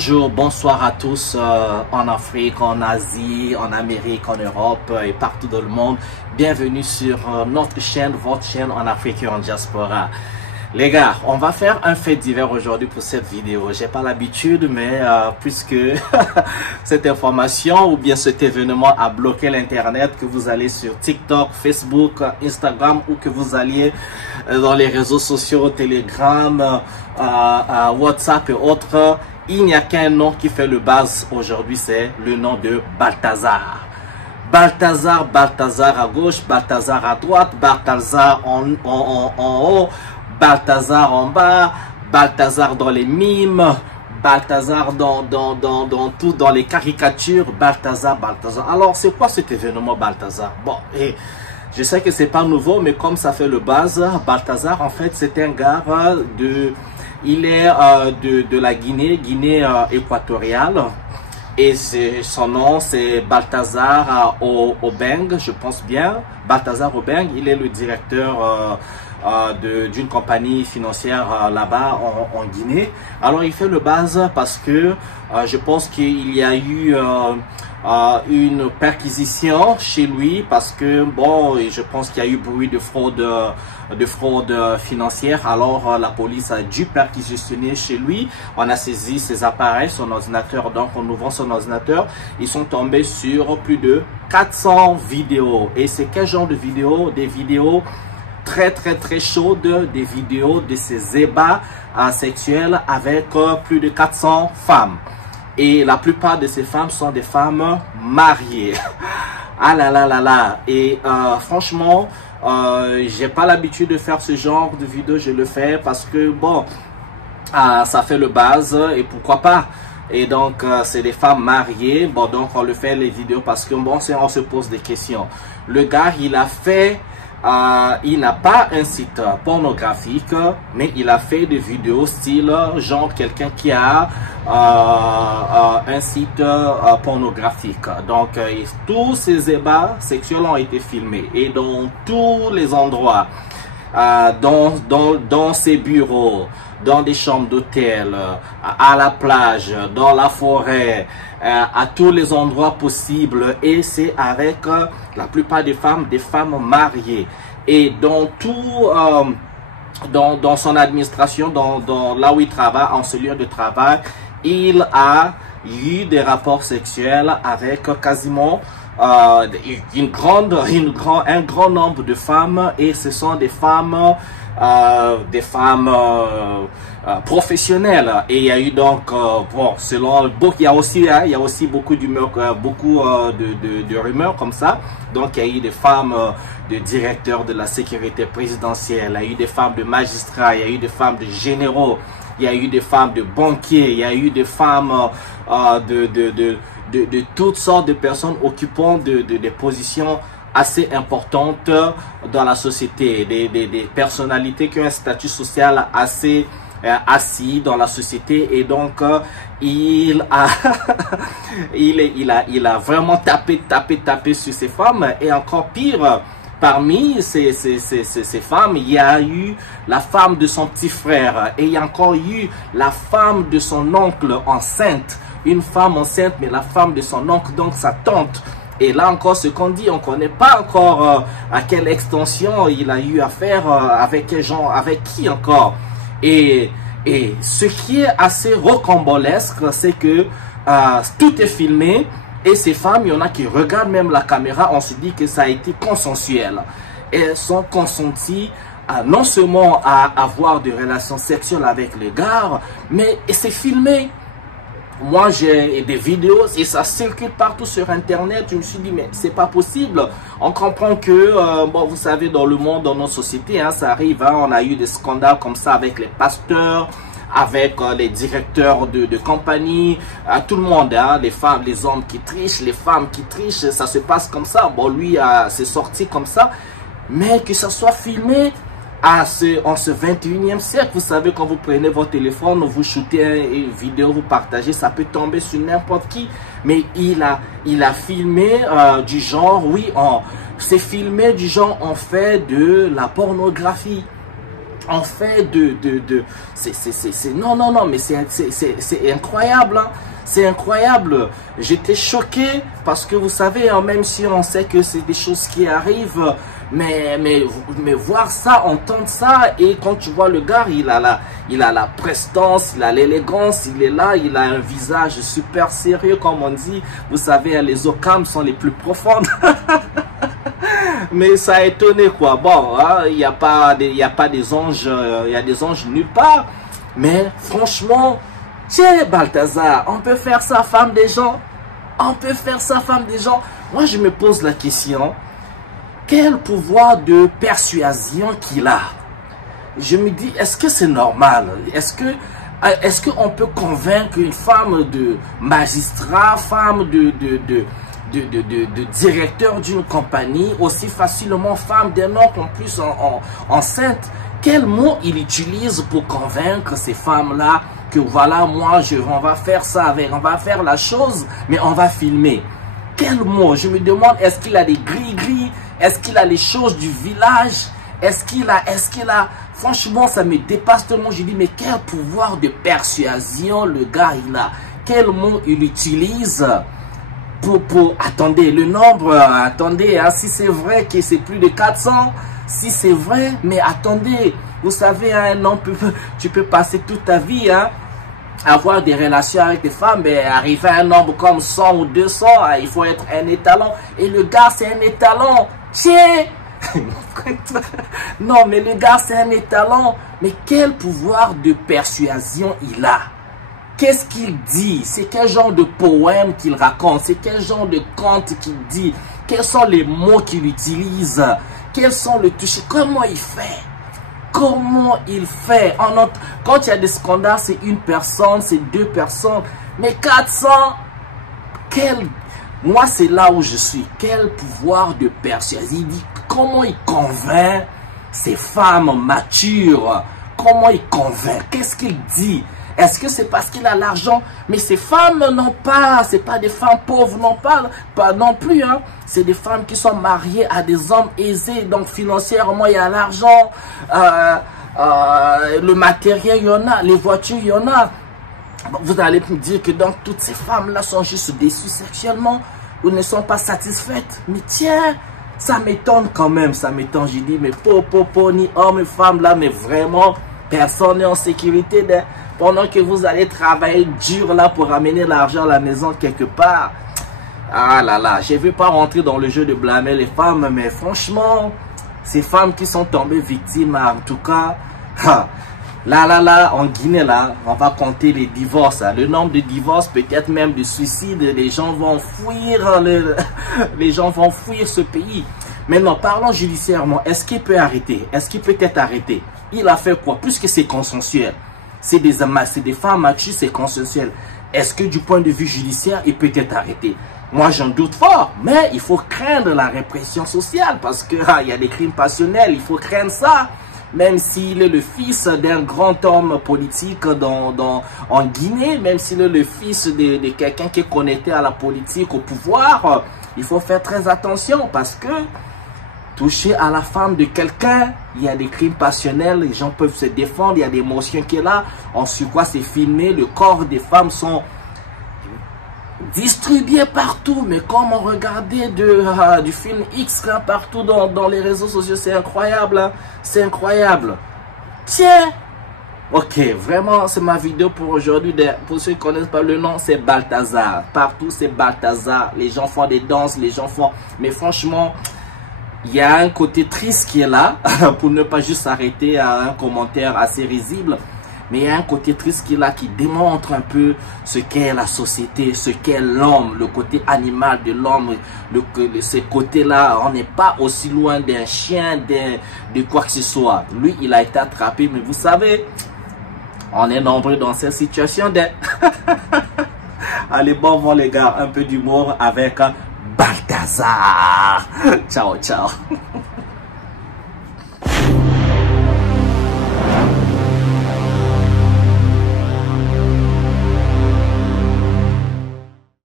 Bonjour, bonsoir à tous en Afrique, en Asie, en Amérique, en Europe et partout dans le monde. Bienvenue sur notre chaîne, votre chaîne en Afrique et en diaspora. Les gars, on va faire un fait divers aujourd'hui pour cette vidéo. J'ai pas l'habitude, mais puisque cette information ou bien cet événement a bloqué l'internet, que vous allez sur TikTok, Facebook, Instagram ou que vous alliez dans les réseaux sociaux, Telegram, WhatsApp et autres, il n'y a qu'un nom qui fait le buzz aujourd'hui, c'est le nom de Balthazar. Balthazar, Balthazar à gauche, Balthazar à droite, Balthazar en haut, Balthazar en bas, Balthazar dans les mimes, Balthazar dans tout, dans les caricatures, Balthazar. Alors, c'est quoi cet événement Balthazar? Bon, et je sais que c'est pas nouveau, mais comme ça fait le buzz, Balthazar, en fait, c'est un gars il est de la Guinée équatoriale. Et son nom, c'est Balthazar Obeng, je pense bien. Balthazar Obeng, il est le directeur d'une compagnie financière là-bas en Guinée. Alors, il fait le buzz parce que je pense qu'il y a eu une perquisition chez lui parce que, bon, je pense qu'il y a eu bruit de fraude financière. Alors, la police a dû perquisitionner chez lui. On a saisi ses appareils, son ordinateur. Donc, en ouvrant son ordinateur, ils sont tombés sur plus de 400 vidéos. Et c'est quel genre de vidéos? Des vidéos très chaudes, des vidéos de ces ébats sexuels avec plus de 400 femmes. Et la plupart de ces femmes sont des femmes mariées. Ah là là là là. Et franchement, j'ai pas l'habitude de faire ce genre de vidéo. Je le fais parce que bon, ça fait le buzz et pourquoi pas. Et donc c'est des femmes mariées. Bon, donc on le fait les vidéos parce que bon, on se pose des questions. Le gars, il a fait il n'a pas un site pornographique, mais il a fait des vidéos style genre quelqu'un qui a un site pornographique. Donc tous ces ébats sexuels ont été filmés et dans tous les endroits, dans ses bureaux, dans des chambres d'hôtel, à la plage, dans la forêt, à tous les endroits possibles. Et c'est avec la plupart des femmes mariées. Et dans tout, dans son administration, dans là où il travaille, en ce lieu de travail, il a eu des rapports sexuels avec quasiment un grand nombre de femmes. Et ce sont des femmes professionnelles. Et il y a eu donc bon, selon il y a aussi beaucoup d'humeur, de rumeurs comme ça. Donc il y a eu des femmes de directeurs de la sécurité présidentielle, il y a eu des femmes de magistrats, il y a eu des femmes de généraux, il y a eu des femmes de banquiers, il y a eu des femmes de toutes sortes de personnes occupant des positions assez importantes dans la société, des personnalités qui ont un statut social assez assis dans la société. Et donc il a vraiment tapé sur ces femmes. Et encore pire, parmi ces femmes, il y a eu la femme de son petit frère et il y a encore eu la femme de son oncle enceinte, une femme enceinte, mais la femme de son oncle, donc sa tante. Et là encore, ce qu'on dit, on ne connaît pas encore à quelle extension il a eu affaire, avec quel genre, avec qui encore. Et ce qui est assez rocambolesque, c'est que tout est filmé et ces femmes, il y en a qui regardent même la caméra, on se dit que ça a été consensuel. Et elles sont consenties non seulement à avoir des relations sexuelles avec les gars, mais c'est filmé. Moi, j'ai des vidéos et ça circule partout sur Internet. Je me suis dit, mais c'est pas possible. On comprend que, bon, vous savez, dans le monde, dans notre société, hein, ça arrive. Hein, on a eu des scandales comme ça avec les pasteurs, avec les directeurs de compagnie, tout le monde, hein, les femmes, les hommes qui trichent, les femmes qui trichent. Ça se passe comme ça. Bon, lui, c'est sorti comme ça. Mais que ça soit filmé en ce 21e siècle, vous savez, quand vous prenez votre téléphone, vous shootez une vidéo, vous partagez, ça peut tomber sur n'importe qui. Mais il a filmé du genre, oui, c'est filmé du genre, on fait de la pornographie. on fait non, mais c'est incroyable, hein. C'est incroyable. J'étais choqué parce que vous savez, hein, même si on sait que c'est des choses qui arrivent, mais voir ça, entendre ça, et quand tu vois le gars, il a la prestance, il a l'élégance, il est là, il a un visage super sérieux, comme on dit. Vous savez, les OCAM sont les plus profondes. Mais ça a étonné, quoi. Bon, hein, il n'y a pas des anges, il y a des anges nulle part. Mais franchement, tiens, Balthazar, on peut faire ça, femme des gens. On peut faire ça, femme des gens. Moi, je me pose la question, quel pouvoir de persuasion qu'il a? Je me dis, est-ce que c'est normal? Est-ce qu'on peut convaincre une femme de magistrat, femme de directeur d'une compagnie, aussi facilement femme d'un homme en plus enceinte? Quel mot il utilise pour convaincre ces femmes-là que voilà, moi, on va faire ça on va faire la chose, mais on va filmer? Quel mot? Je me demande, est-ce qu'il a des gris-gris? Est-ce qu'il a les choses du village? Est-ce qu'il a... Franchement, ça me dépasse tellement. Je dis, mais quel pouvoir de persuasion le gars, il a? Quel mot il utilise pour... Attendez, le nombre, attendez, hein, si c'est vrai que c'est plus de 400, si c'est vrai, mais attendez, vous savez, hein, un homme, tu peux passer toute ta vie, hein, avoir des relations avec des femmes, mais arriver à un nombre comme 100 ou 200, il faut être un étalon. Et le gars, c'est un étalon. Tiens! Non, mais le gars, c'est un étalon. Mais quel pouvoir de persuasion il a? Qu'est-ce qu'il dit? C'est quel genre de poème qu'il raconte? C'est quel genre de conte qu'il dit? Quels sont les mots qu'il utilise? Quels sont les touches? Comment il fait? Comment il fait? Quand il y a des scandales, c'est une personne, c'est deux personnes. Mais 400, moi, c'est là où je suis. Quel pouvoir de persuasion. Il dit, comment il convainc ces femmes matures? Comment il convainc? Qu'est-ce qu'il dit? Est-ce que c'est parce qu'il a l'argent? Mais ces femmes n'ont pas, c'est pas des femmes pauvres, pas non plus, hein. C'est des femmes qui sont mariées à des hommes aisés, donc financièrement il y a l'argent, le matériel il y en a, les voitures il y en a. Vous allez me dire que donc toutes ces femmes-là sont juste déçues sexuellement ou ne sont pas satisfaites. Mais tiens, ça m'étonne quand même, ça m'étonne. J'ai dit, mais ni hommes et femmes là, mais vraiment, personne n'est en sécurité pendant que vous allez travailler dur là pour amener l'argent à la maison quelque part. Ah là là, je ne vais pas rentrer dans le jeu de blâmer les femmes, mais franchement, ces femmes qui sont tombées victimes, en tout cas, là, en Guinée, là, on va compter les divorces. Le nombre de divorces, peut-être même de suicides, les gens vont fuir, les gens vont fuir ce pays. Maintenant, parlons judiciairement, est-ce qu'il peut arrêter? Est-ce qu'il peut être arrêté? Il a fait quoi? Puisque c'est consensuel. C'est des femmes matures, c'est consensuel. Est-ce que du point de vue judiciaire, il peut être arrêté? Moi, j'en doute fort, mais il faut craindre la répression sociale parce que il y a des crimes passionnels, il faut craindre ça. Même s'il est le fils d'un grand homme politique en Guinée, même s'il est le fils de quelqu'un qui est connecté à la politique, au pouvoir, il faut faire très attention parce que toucher à la femme de quelqu'un, il y a des crimes passionnels, les gens peuvent se défendre, il y a des motions qui est là, on sait quoi, c'est filmé, le corps des femmes sont distribués partout, mais comme on regardait du film X hein, partout dans les réseaux sociaux, c'est incroyable, hein? C'est incroyable. Tiens, ok, vraiment c'est ma vidéo pour aujourd'hui. Pour ceux qui ne connaissent pas le nom, c'est Balthazar. Partout c'est Balthazar. Les gens font des danses, les gens font... Mais franchement, il y a un côté triste qui est là, pour ne pas juste s'arrêter à un commentaire assez risible. Mais il y a un côté triste qui est là, qui démontre un peu ce qu'est la société, ce qu'est l'homme, le côté animal de l'homme. Ce côté-là, on n'est pas aussi loin d'un chien, de quoi que ce soit. Lui, il a été attrapé, mais vous savez, on est nombreux dans cette situation. Allez, bon les gars, un peu d'humour avec Balthazar. Ciao, ciao.